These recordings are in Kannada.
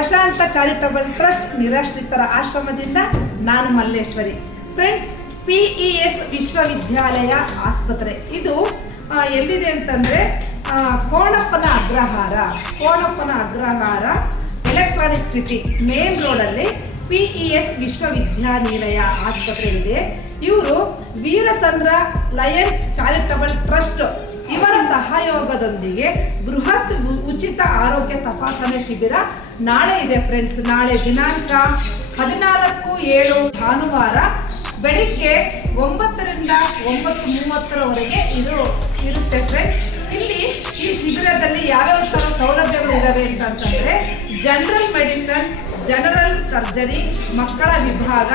ಪ್ರಶಾಂತ ಚಾರಿಟಬಲ್ ಟ್ರಸ್ಟ್ ನಿರಾಶ್ರಿತರ ಆಶ್ರಮದಿಂದ ನಾನು ಮಲ್ಲೇಶ್ವರಿ. ಫ್ರೆಂಡ್ಸ್, PES ವಿಶ್ವವಿದ್ಯಾಲಯ ಆಸ್ಪತ್ರೆ ಇದು ಎಲ್ಲಿದೆ ಅಂತಂದರೆ ಕೋಣಪ್ಪನ ಅಗ್ರಹಾರ ಎಲೆಕ್ಟ್ರಾನಿಕ್ ಸಿಟಿ ಮೇನ್ ರೋಡಲ್ಲಿ PES ವಿಶ್ವವಿದ್ಯಾನಿಲಯ ಆಸ್ಪತ್ರೆ ಇದೆ. ಇವರು ವೀರಚಂದ್ರ ಲಯನ್ಸ್ ಚಾರಿಟಬಲ್ ಟ್ರಸ್ಟ್ ಇವರ ಸಹಯೋಗದೊಂದಿಗೆ ಬೃಹತ್ ಉಚಿತ ಆರೋಗ್ಯ ತಪಾಸಣೆ ಶಿಬಿರ ನಾಳೆ ಇದೆ ಫ್ರೆಂಡ್ಸ್. ನಾಳೆ ದಿನಾಂಕ 14/7 ಭಾನುವಾರ ಬೆಳಿಗ್ಗೆ 9ರಿಂದ 9:30ರವರೆಗೆ ಇದು ಇರುತ್ತೆ ಫ್ರೆಂಡ್ಸ್. ಇಲ್ಲಿ ಈ ಶಿಬಿರದಲ್ಲಿ ಯಾವ್ಯಾವ ಥರ ಸೌಲಭ್ಯಗಳು ಇದಾವೆ ಅಂತಂದರೆ ಜನರಲ್ ಮೆಡಿಸನ್, ಜನರಲ್ ಸರ್ಜರಿ, ಮಕ್ಕಳ ವಿಭಾಗ,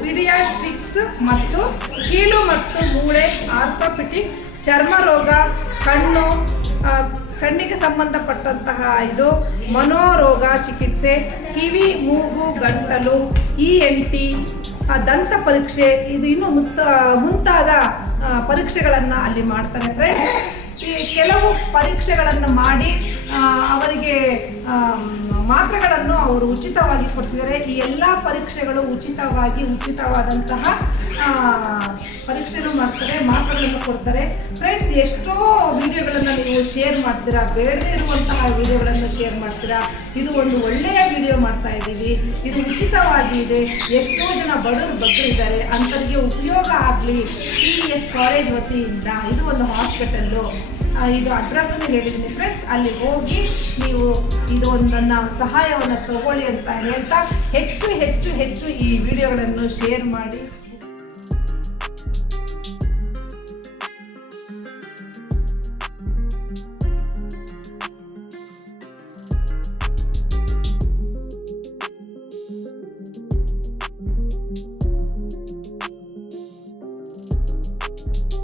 ಪೀಡಿಯಾಟ್ರಿಕ್ಸ್ ಮತ್ತು ಕೀಲು ಮತ್ತು ಮೂಳೆ, ಆರ್ಥೋಪೆಟಿಕ್ಸ್, ಚರ್ಮ ರೋಗ, ಕಣ್ಣಿಗೆ ಸಂಬಂಧಪಟ್ಟಂತಹ ಇದು ಮನೋರೋಗ ಚಿಕಿತ್ಸೆ, ಕಿವಿ, ಮೂಗು, ಗಂಟಲು, ENT, ದಂತ ಪರೀಕ್ಷೆ, ಇದು ಇನ್ನೂ ಮುಂತಾದ ಪರೀಕ್ಷೆಗಳನ್ನು ಅಲ್ಲಿ ಮಾಡ್ತಾರೆ ಫ್ರೆಂಡ್ಸ್. ಈ ಕೆಲವು ಪರೀಕ್ಷೆಗಳನ್ನು ಮಾಡಿ ಅವರಿಗೆ ಮಾತ್ರೆಗಳನ್ನು ಅವರು ಉಚಿತವಾಗಿ ಕೊಡ್ತಿದ್ದಾರೆ. ಈ ಎಲ್ಲ ಪರೀಕ್ಷೆಗಳು ಉಚಿತವಾದಂತಹ ಪರೀಕ್ಷೆನೂ ಮಾಡ್ತಾರೆ, ಮಾತ್ರೆಗಳನ್ನು ಕೊಡ್ತಾರೆ ಫ್ರೆಂಡ್ಸ್. ಎಷ್ಟೋ ವಿಡಿಯೋಗಳನ್ನು ನೀವು ಶೇರ್ ಮಾಡ್ತೀರಾ, ಬೇಡದೇ ಇರುವಂತಹ ವಿಡಿಯೋಗಳನ್ನು ಶೇರ್ ಮಾಡ್ತೀರಾ. ಇದು ಒಂದು ಒಳ್ಳೆಯ ವಿಡಿಯೋ ಮಾಡ್ತಾ ಇದ್ದೀವಿ, ಇದು ಉಚಿತವಾಗಿ ಇದೆ. ಎಷ್ಟೋ ಜನ ಬಡವರು ಇದ್ದಾರೆ, ಅಂಥವ್ರಿಗೆ ಉಪಯೋಗ ಆಗಲಿ PES ಕಾಲೇಜ್ ವತಿಯಿಂದ. ಇದು ಒಂದು ಹಾಸ್ಪಿಟಲ್ಲು, ಇದು ಅಡ್ರೆಸ್ಸನ್ನು ಹೇಳಿದ್ದೀನಿ ಫ್ರೆಂಡ್ಸ್. ಅಲ್ಲಿ ಹೋಗಿ ನೀವು ಇದು ಒಂದನ್ನು ಸಹಾಯವನ್ನು ತಗೊಳ್ಳಿ ಅಂತ ಹೇಳ್ತಾ ಹೆಚ್ಚು ಈ ವಿಡಿಯೋಗಳನ್ನು ಶೇರ್ ಮಾಡಿ.